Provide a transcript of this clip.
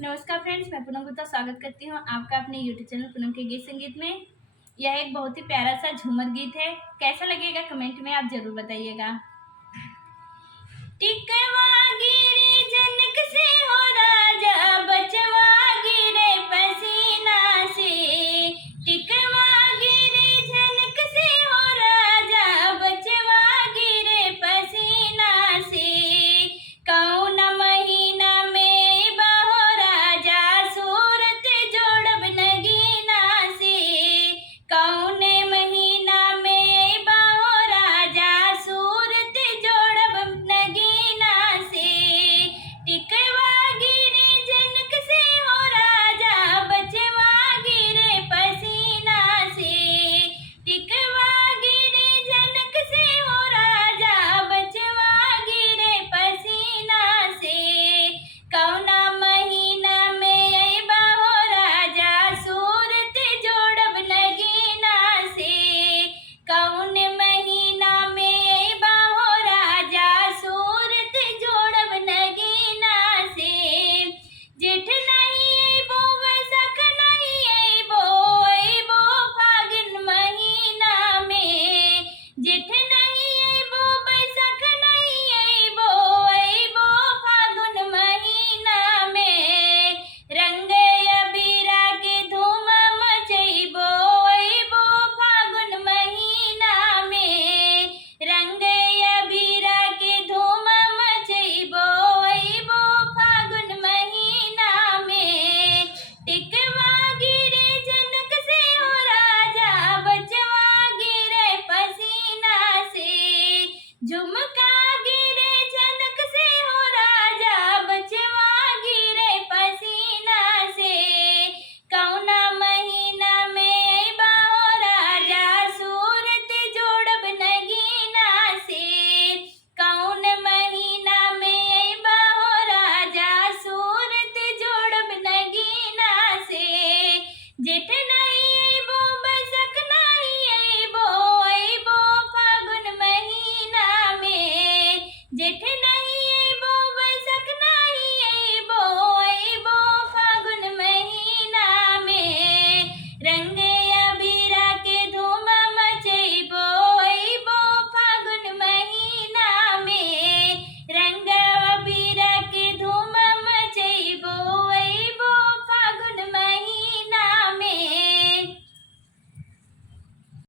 नमस्कार फ्रेंड्स, मैं पूनम गुप्ता स्वागत करती हूँ आपका अपने यूट्यूब चैनल पूनम के गीत संगीत में। यह एक बहुत ही प्यारा सा झूमर गीत है। कैसा लगेगा कमेंट में आप जरूर बताइएगा। टिकवा गिरी जनक से हो राजा, बचवा गिरे पसीना से। टिकवा गिरी जनक से हो राजा, बचवा गिरे पसीना से। कौन महीना में बहो राजा, सूरत जोड़ब नगीना से। कौन महीना में बहो राजा, सूरत जोड़ब नगीना से। टिकवा गिरे जनक से हो राजा, बचवा गिरे पसीना से। टिकवा गिरे जनक से हो राजा, बचवा गिरे पसीना से। कौना महीना में अइबा हो राजा, सूरत जोड़ब नगीना से। कौन महीना में अइबा हो राजा, सूरत जोड़ब नगीना से। जेठ नहीं अइबो, बैसाख नहीं अइबो, अइबो फागुन महीना में। जेठ नहीं अइबो, बैसाख नहीं अइबो, अइबो फागुन महीना में। रंग अबीरा के धूम मचइबो, अइबो फागुन महीना में। रंग अबीरा के धूम मचइबो, अइबो फागुन महीना में। टिकवा गिरे जनक से हो राजा, बचवा गिरे पसीना से। झुमका गिरे जनक से हो राजा, बचवा गिरे पसीना से। कौना महीना में अइबा हो राजा, सूरत जोड़ब नगीना से। कौन महीना में अइबा हो राजा, सूरत जोड़ब नगीना से। जेठ नहीं अइबो, बैसाख नहीं अइबो, अइबो फागुन महीना में। जेठ